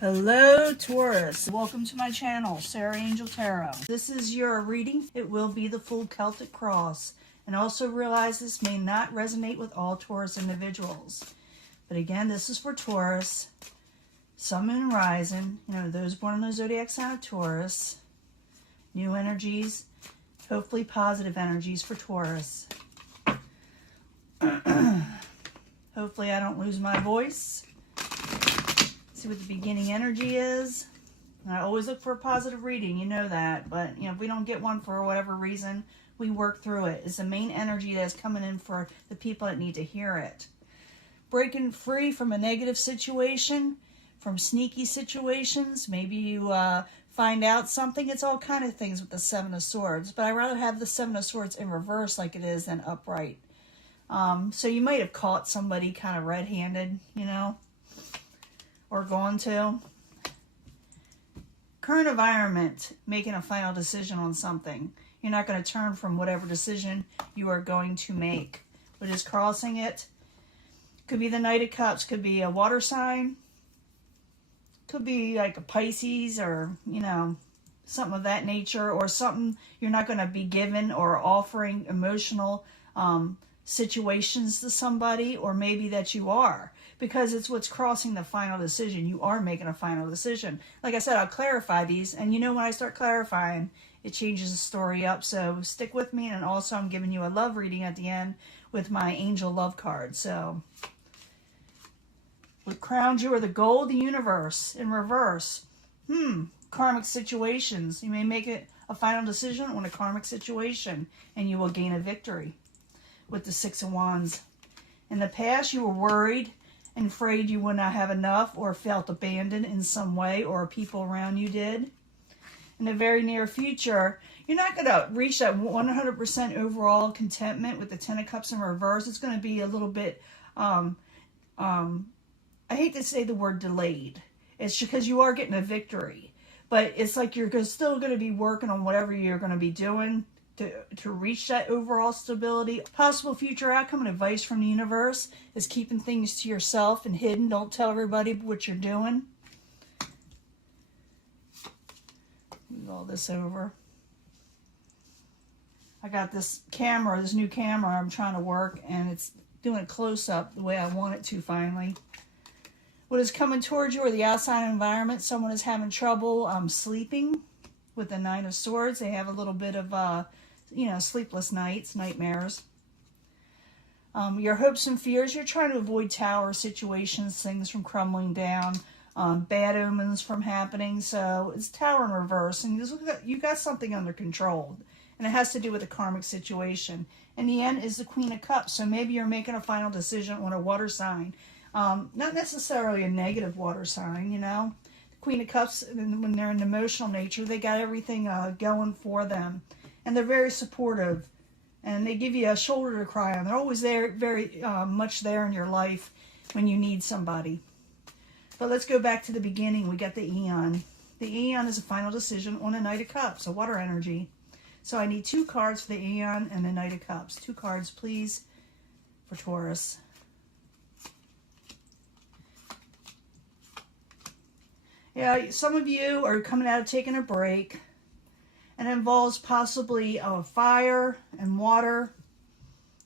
Hello Taurus, welcome to my channel, Sarah Angel Tarot. This is your reading. It will be the full Celtic cross. And also realize this may not resonate with all Taurus individuals. But again, this is for Taurus, Sun, Moon, Rising, those born in the zodiac sign of Taurus. New energies, hopefully positive energies for Taurus. Hopefully I don't lose my voice. See what the beginning energy is. And I always look for a positive reading, you know that. But, if we don't get one for whatever reason, we work through it. It's the main energy that's coming in for the people that need to hear it. Breaking free from a negative situation, from sneaky situations. Maybe you find out something. It's all kind of things with the Seven of Swords. But I'd rather have the Seven of Swords in reverse like it is than upright. So you might have caught somebody kind of red-handed, or going to. Current environment, making a final decision on something. You're not going to turn from whatever decision you are going to make. We're just crossing it. Could be the Knight of Cups, could be a water sign, could be like a Pisces or, something of that nature, or something you're not going to be given or offering emotional situations to somebody, or maybe that you are, because it's what's crossing the final decision. You are making a final decision. Like I said, I'll clarify these, and when I start clarifying, it changes the story up. So stick with me, and also I'm giving you a love reading at the end with my angel love card. So what crowns you are the goal of the universe in reverse. Karmic situations. You may make it a final decision on a karmic situation, and you will gain a victory with the Six of Wands. In the past, you were worried and afraid you would not have enough, or felt abandoned in some way, or people around you did. In the very near future, you're not going to reach that 100% overall contentment with the Ten of Cups in reverse. It's going to be a little bit, I hate to say the word delayed. It's because you are getting a victory. But it's like you're still going to be working on whatever you're going to be doing to reach that overall stability. Possible future outcome and advice from the universe is keeping things to yourself and hidden. Don't tell everybody what you're doing. Move all this over. I got this new camera I'm trying to work, and it's doing a close-up the way I want it to finally. What is coming towards you or the outside environment? Someone is having trouble sleeping with the Nine of Swords. They have a little bit of sleepless nights, nightmares. Your hopes and fears, you're trying to avoid tower situations, things from crumbling down, bad omens from happening. So it's tower in reverse, and you got something under control, and it has to do with a karmic situation. And the end is the Queen of Cups, so maybe you're making a final decision on a water sign. Not necessarily a negative water sign, The Queen of Cups, when they're in emotional nature, they got everything going for them. And they're very supportive, and they give you a shoulder to cry on. They're always there, very much there in your life when you need somebody. But let's go back to the beginning. We got the Aeon. The Aeon is a final decision on a Knight of Cups, a water energy. So I need 2 cards for the Aeon and the Knight of Cups. 2 cards, please, for Taurus. Yeah, some of you are coming out of taking a break. And it involves possibly a fire and water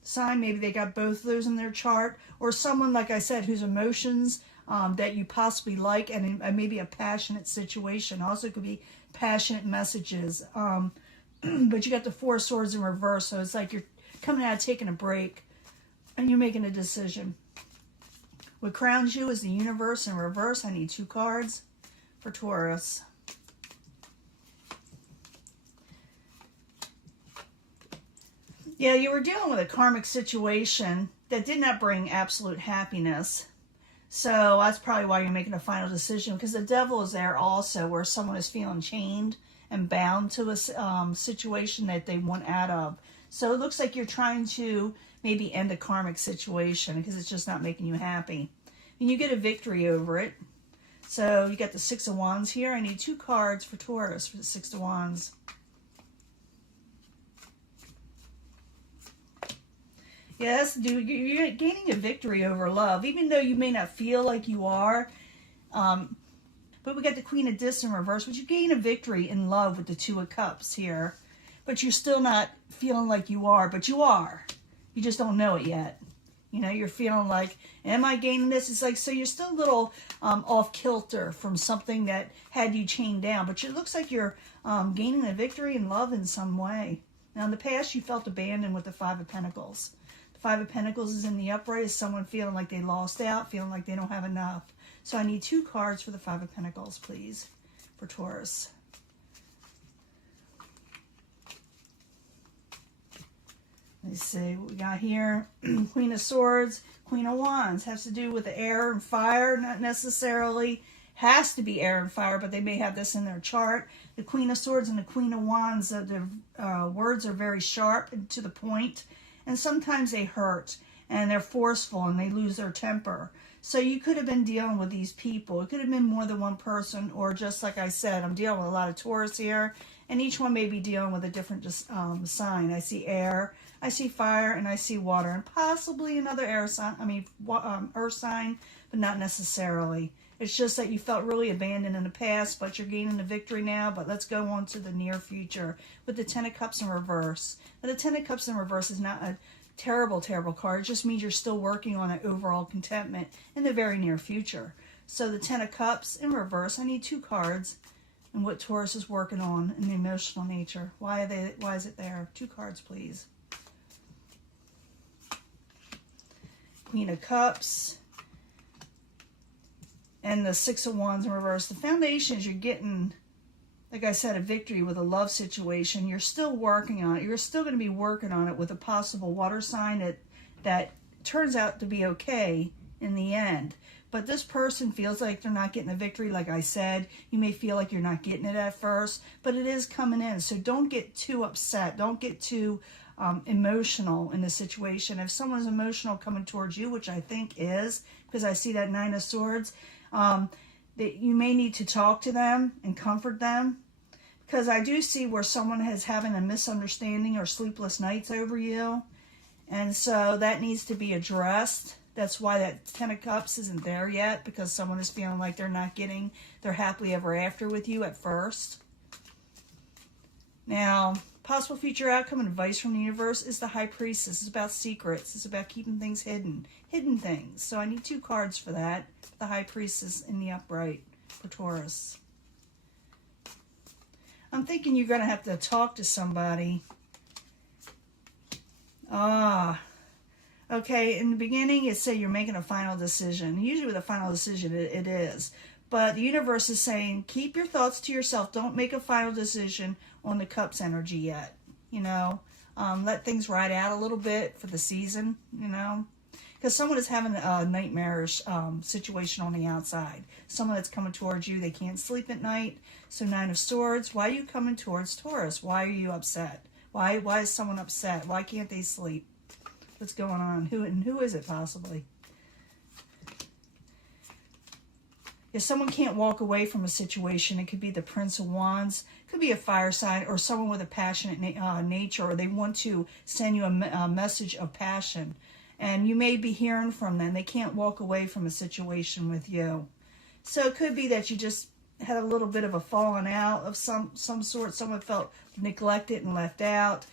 sign. Maybe they got both of those in their chart. Or someone, like I said, whose emotions that you possibly like, and maybe a passionate situation. Also could be passionate messages. But you got the Four of Swords in reverse. So it's like you're coming out of taking a break, and you're making a decision. What crowns you is the universe in reverse. I need 2 cards for Taurus. Yeah, you were dealing with a karmic situation that did not bring absolute happiness. So that's probably why you're making a final decision, because the devil is there also, where someone is feeling chained and bound to a situation that they want out of. So it looks like you're trying to maybe end a karmic situation because it's just not making you happy. And you get a victory over it. So you got the Six of Wands here. I need 2 cards for Taurus for the Six of Wands. Yes, dude, you're gaining a victory over love, even though you may not feel like you are. But we got the Queen of Discs in reverse, but you gain a victory in love with the Two of Cups here. But you're still not feeling like you are, but you are. You just don't know it yet. You know, you're feeling like, am I gaining this? It's like, so you're still a little off kilter from something that had you chained down. But it looks like you're gaining a victory in love in some way. Now, in the past, you felt abandoned with the Five of Pentacles. The Five of Pentacles is in the upright. Is someone feeling like they lost out, feeling like they don't have enough. So I need 2 cards for the Five of Pentacles, please, for Taurus. Let's see what we got here. Queen of Swords, Queen of Wands. Has to do with the air and fire. Not necessarily has to be air and fire, but they may have this in their chart. The Queen of Swords and the Queen of Wands, their words are very sharp and to the point. And sometimes they hurt. And they're forceful and they lose their temper. So you could have been dealing with these people. It could have been more than one person, or just like I said, I'm dealing with a lot of Taurus here. And each one may be dealing with a different sign. I see air, I see fire, and I see water, and possibly another air sign. I mean, earth sign, but not necessarily. It's just that you felt really abandoned in the past, but you're gaining the victory now. But let's go on to the near future with the Ten of Cups in reverse. Now, the Ten of Cups in reverse is not a terrible, terrible card. It just means you're still working on an overall contentment in the very near future. So the Ten of Cups in reverse, I need 2 cards. And what Taurus is working on in the emotional nature. Why is it there? 2 cards, please. Queen of Cups. And the Six of Wands in reverse. The foundation is you're getting, like I said, a victory with a love situation. You're still working on it. You're still going to be working on it with a possible water sign that turns out to be okay in the end. But this person feels like they're not getting a victory, like I said. You may feel like you're not getting it at first, but it is coming in. So don't get too upset. Don't get too emotional in the situation. If someone's emotional coming towards you, which I think is, because I see that Nine of Swords, that you may need to talk to them and comfort them. Because I do see where someone is having a misunderstanding or sleepless nights over you. And so that needs to be addressed. That's why that Ten of Cups isn't there yet, because someone is feeling like they're not getting their happily ever after with you at first. Now, possible future outcome and advice from the universe is the High Priestess. It's about secrets. It's about keeping things hidden. Hidden things. So I need 2 cards for that. The High Priestess in the upright for Taurus. I'm thinking you're going to have to talk to somebody. Okay, in the beginning, it said you're making a final decision. Usually with a final decision, it is. But the universe is saying, keep your thoughts to yourself. Don't make a final decision on the Cups energy yet. You know, let things ride out a little bit for the season, you know. Because someone is having a nightmarish situation on the outside. Someone that's coming towards you, they can't sleep at night. So Nine of Swords, why are you coming towards Taurus? Why are you upset? Why is someone upset? Why can't they sleep? What's going on? Who is it possibly? If someone can't walk away from a situation, it could be the Prince of Wands. It could be a fire sign or someone with a passionate nature, or they want to send you a message of passion. And you may be hearing from them. They can't walk away from a situation with you. So it could be that you just had a little bit of a falling out of some sort. Someone felt neglected and left out.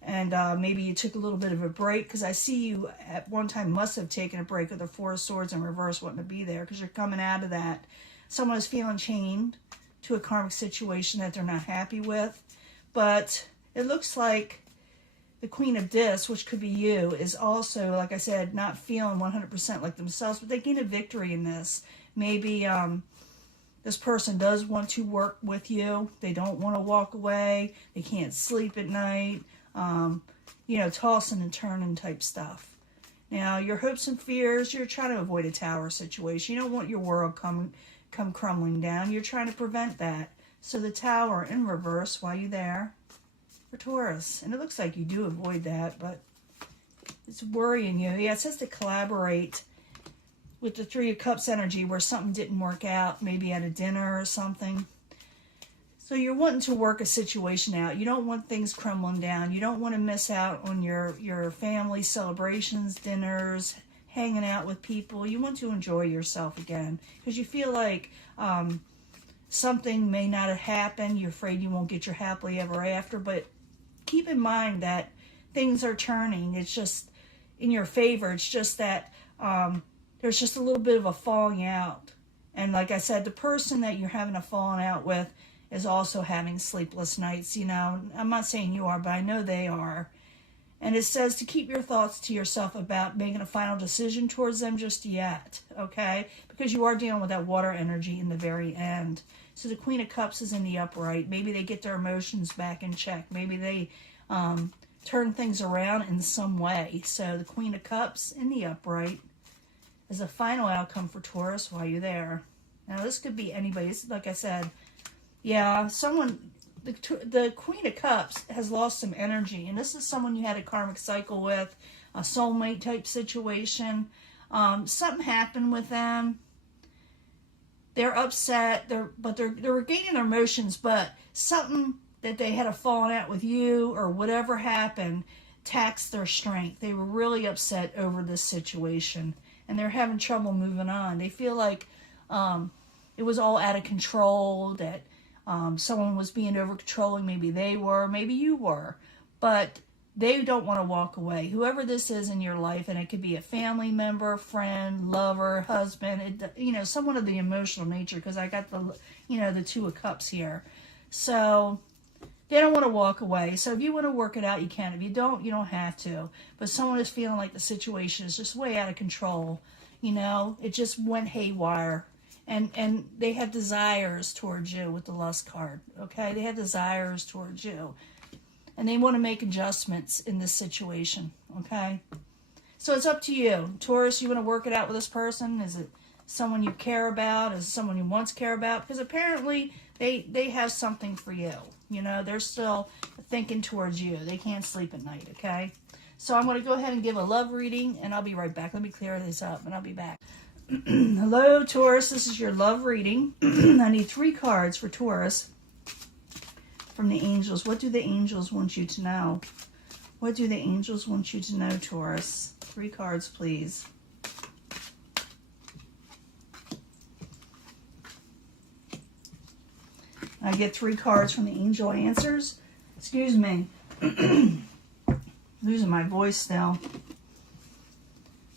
And maybe you took a little bit of a break, because I see you at one time must have taken a break with the Four of Swords in reverse wanting to be there, because you're coming out of that. Someone is feeling chained to a karmic situation that they're not happy with. But it looks like the Queen of Discs, which could be you, is also, like I said, not feeling 100% like themselves, but they gain a victory in this. Maybe this person does want to work with you. They don't want to walk away. They can't sleep at night. You know, tossing and turning type stuff. Now, your hopes and fears, you're trying to avoid a tower situation. You don't want your world come crumbling down. You're trying to prevent that. So the Tower in reverse, why are you there? For Taurus. And it looks like you do avoid that, but it's worrying you. Yeah, it says to collaborate with the Three of Cups energy where something didn't work out, maybe at a dinner or something. So you're wanting to work a situation out. You don't want things crumbling down. You don't want to miss out on your family celebrations, dinners, hanging out with people. You want to enjoy yourself again, because you feel like something may not have happened. You're afraid you won't get your happily ever after, but keep in mind that things are turning. It's just in your favor. It's just that there's just a little bit of a falling out. And like I said, the person that you're having a falling out with is also having sleepless nights. You know, I'm not saying you are, but I know they are. And it says to keep your thoughts to yourself about making a final decision towards them just yet, okay? Because you are dealing with that water energy in the very end. So the Queen of Cups is in the upright. Maybe they get their emotions back in check. Maybe they turn things around in some way. So the Queen of Cups in the upright is a final outcome for Taurus while you're there. Now this could be anybody. Like I said, yeah, someone... The Queen of Cups has lost some energy, and this is someone you had a karmic cycle with, a soulmate type situation. Something happened with them. They're upset, they're regaining their emotions, but something that they had a falling out with you or whatever happened taxed their strength. They were really upset over this situation, and they're having trouble moving on. They feel like it was all out of control, that someone was being over controlling. Maybe they were, maybe you were, but they don't want to walk away. Whoever this is in your life, and it could be a family member, friend, lover, husband, someone of the emotional nature, because I got the Two of Cups here. So they don't want to walk away. So if you want to work it out, you can. If you don't, you don't have to. But someone is feeling like the situation is just way out of control. It just went haywire. And they have desires towards you with the Lust card, okay? They have desires towards you. And they want to make adjustments in this situation, okay? So it's up to you. Taurus, you want to work it out with this person? Is it someone you care about? Is it someone you once care about? Because apparently they have something for you. They're still thinking towards you. They can't sleep at night, okay? So I'm going to go ahead and give a love reading, and I'll be right back. Let me clear this up, and I'll be back. Hello, Taurus. This is your love reading. I need 3 cards for Taurus from the angels. What do the angels want you to know? What do the angels want you to know, Taurus? 3 cards, please. I get 3 cards from the angel answers. Excuse me. Losing my voice now.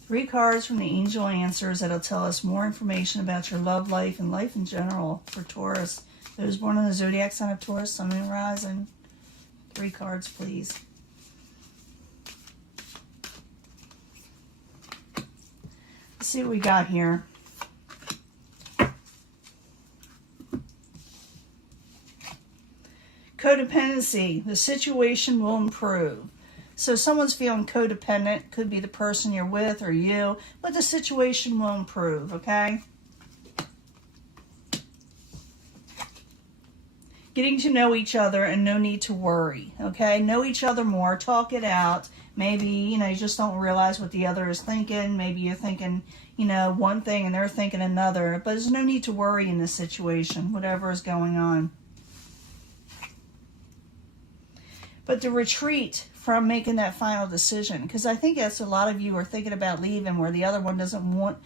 3 cards from the angel answers that'll tell us more information about your love life and life in general for Taurus. Those born in the zodiac sign of Taurus, Sun, Moon, Rising. 3 cards, please. Let's see what we got here. Codependency. The situation will improve. So someone's feeling codependent, could be the person you're with or you, but the situation will improve, okay? Getting to know each other and no need to worry, okay? Know each other more, talk it out. Maybe, you just don't realize what the other is thinking. Maybe you're thinking, one thing and they're thinking another, but there's no need to worry in this situation, whatever is going on. But to retreat from making that final decision, because I think that's a lot of you are thinking about leaving where the other one doesn't want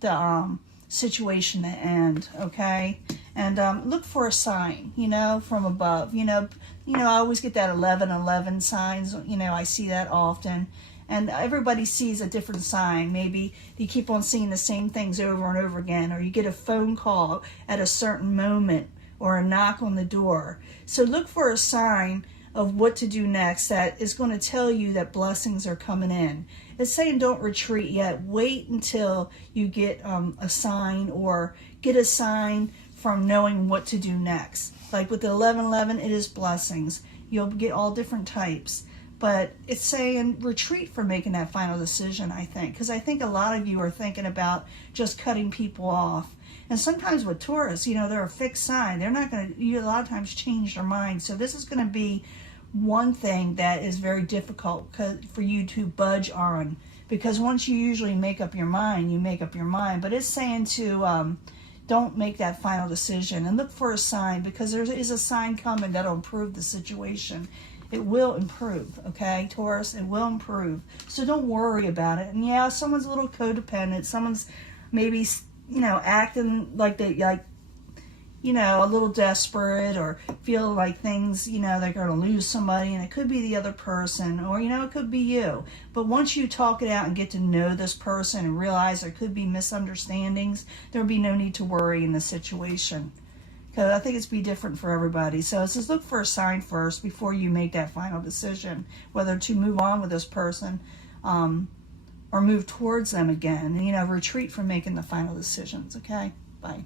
the situation to end, okay? And look for a sign, from above. I always get that 11:11 signs. I see that often. And everybody sees a different sign. Maybe you keep on seeing the same things over and over again, or you get a phone call at a certain moment, or a knock on the door. So look for a sign of what to do next that is going to tell you that blessings are coming in. It's saying don't retreat yet. Wait until you get a sign, or get a sign from knowing what to do next. Like with the 11:11, it is blessings. You'll get all different types. But it's saying retreat from making that final decision, I think. Because I think a lot of you are thinking about just cutting people off. And sometimes with Taurus, they're a fixed sign. They're not going to, a lot of times, change their mind. So this is going to be one thing that is very difficult for you to budge on. Because once you usually make up your mind, you make up your mind. But it's saying to don't make that final decision and look for a sign, because there is a sign coming that'll improve the situation. It will improve, okay, Taurus? It will improve. So don't worry about it. And yeah, someone's a little codependent. Someone's maybe, acting like you know, a little desperate or feel like things, you know, they're going to lose somebody, and it could be the other person, or, you know, it could be you. But once you talk it out and get to know this person and realize there could be misunderstandings, there'll be no need to worry in the situation. Because I think it's be different for everybody. So it says look for a sign first before you make that final decision, whether to move on with this person or move towards them again. And, you know, retreat from making the final decisions. Okay? Bye.